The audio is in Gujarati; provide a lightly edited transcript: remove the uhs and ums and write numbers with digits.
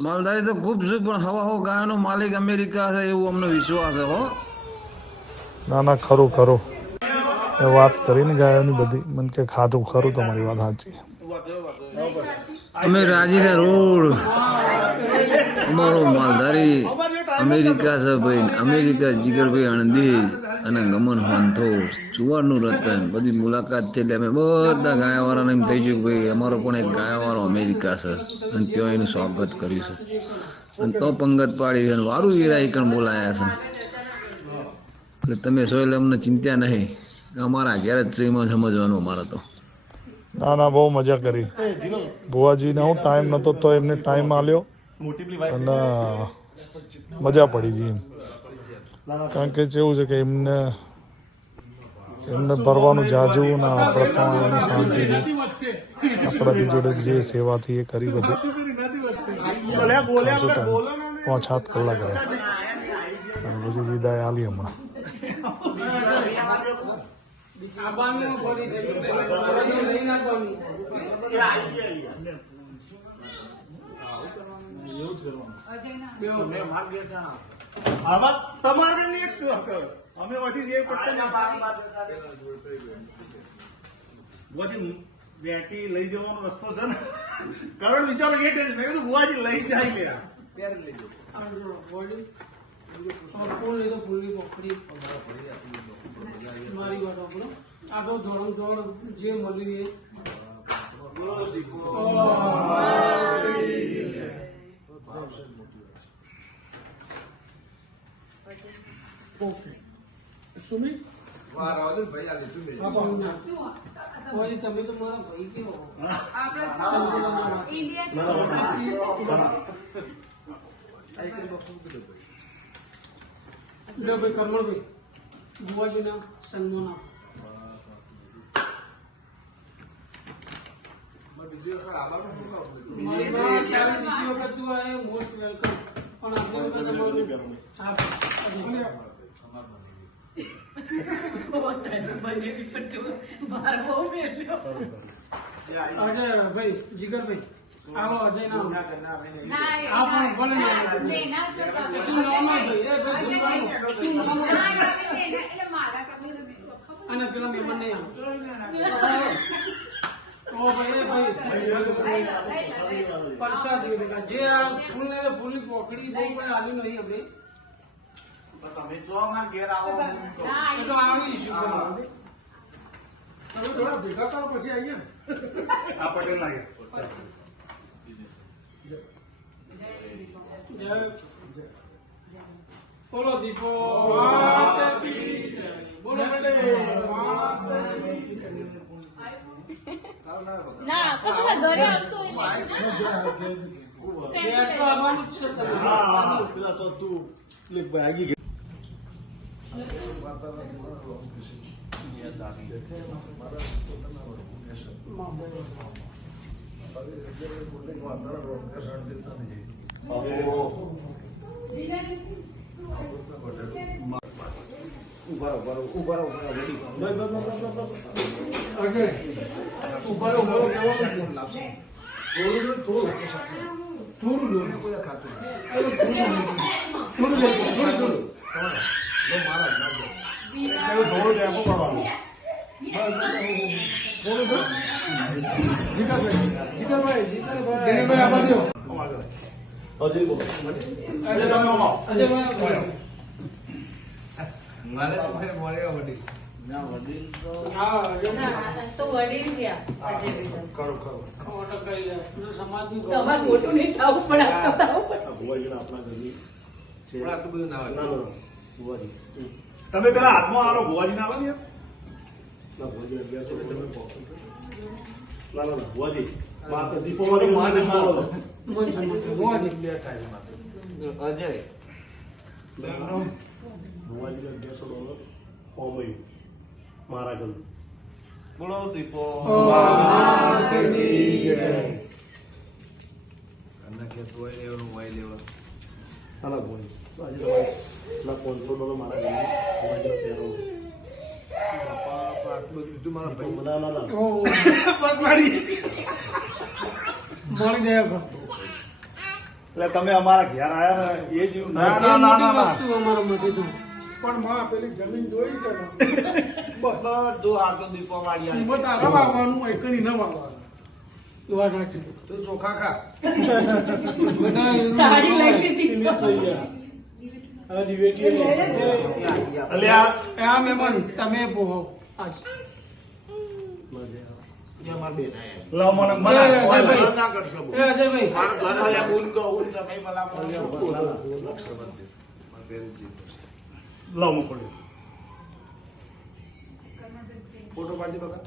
માલધારી તો ખૂબ છે, પણ હવા હો ગાયનો માલિક અમેરિકા છે એવું અમને વિશ્વાસ છે. હો ના ના, ખરું ખરું. એ વાત કરીને ગાયોની બધી મને કે ખાધું ખરું, તમારી વાત સાચી. અમે રાજીના રોડ અમારો માલધારી અમેરિકા છે ભાઈ. અમેરિકા જીગરભાઈ આણંદી અને ગમન હોંથો ચુવાડનું રતન બધી મુલાકાત થઈ એટલે અમે બધા ગાયાવાળાને એમ થઈ ગયું કે ભાઈ અમારો પણ એક ગાયાવાળો અમેરિકા છે અને ત્યાં એનું સ્વાગત કર્યું છે અને તો પંગત પાડી છે વારું વીરા કણ બોલાયા છે. એટલે તમે છો એટલે અમને ચિંતા નહીં, અમારા ઘેર જ છે એમાં સમજવાનું અમારે તો. ના ના, બહુ મજા કરી. ભુવાજીને હું ટાઈમ નહોતો તો એમને ટાઈમ આલ્યો અને મજા પડી ગઈ એમ. કારણ કે કેવું છે કે એમને ભરવાનું જાજવું ને આપણે તો એને શાંતિથી આપણાથી જોડે જે સેવાથી એ કરી બધી 5-7 કલાક રહ્યા અને પછી વિદાય આલી હમણાં. બેટી લઈ જવાનો રસ્તો છે ને, કારણ વિચારો એ મેં કીધું બુવાજી લઈ જાય જે મળ્યું સુમિત તમે તો મારા ભાઈ કેવો ભાઈ કરમણભાઈ બુવાજીના સન્માન બીજી વખત મોસ્ટ વેલકમ. પણ આપણે ભાઈ જીગરભાઈ આવો અજય ના અને પેલા મહેમાન નહીં પ્રસાદ જે આ ફૂલ ને ફૂલની પોખડી બહુ કઈ આલી નહીં અમે તમે જો ઘેર આવો તો આવીશું થોડા ભેગા કરો પછી આવીએ ને આ પટેલ લાગે. બોલો દીપો બોલો ના પછી ઘરે આવશો પેલા તો તું આગી ગઈ. તમે પેલા હાથમાં આવો ભુવાજી ના આવે ને ભુવાજી મારા ગમ બોલો દીપો $500 મારા મળી જાય એટલે તમે અમારા ઘેર આયા ને એ જ ના, મોટી વસ્તુ અમારા માટે તો. પણ માં પેલી જમીન જોઈ છે ને બસ બધું આગળ દીપો વાળી એમાં તારા વાવવાનું એકણી ન વાવવાનું એ વાત સાચી. તું ચોખા ખા બધા એવું તાળી લાગી હતી. એટલે આ એ આ મહેમાન તમે પોહો લાવ મને એ અજયભાઈ. ના કરશો બહુ. એ અજયભાઈ મારું ઘર અહીંયા ઊન કહો, ઊન તમે ભલા લાવ મોકલ્યો ફોટો પાડી બકા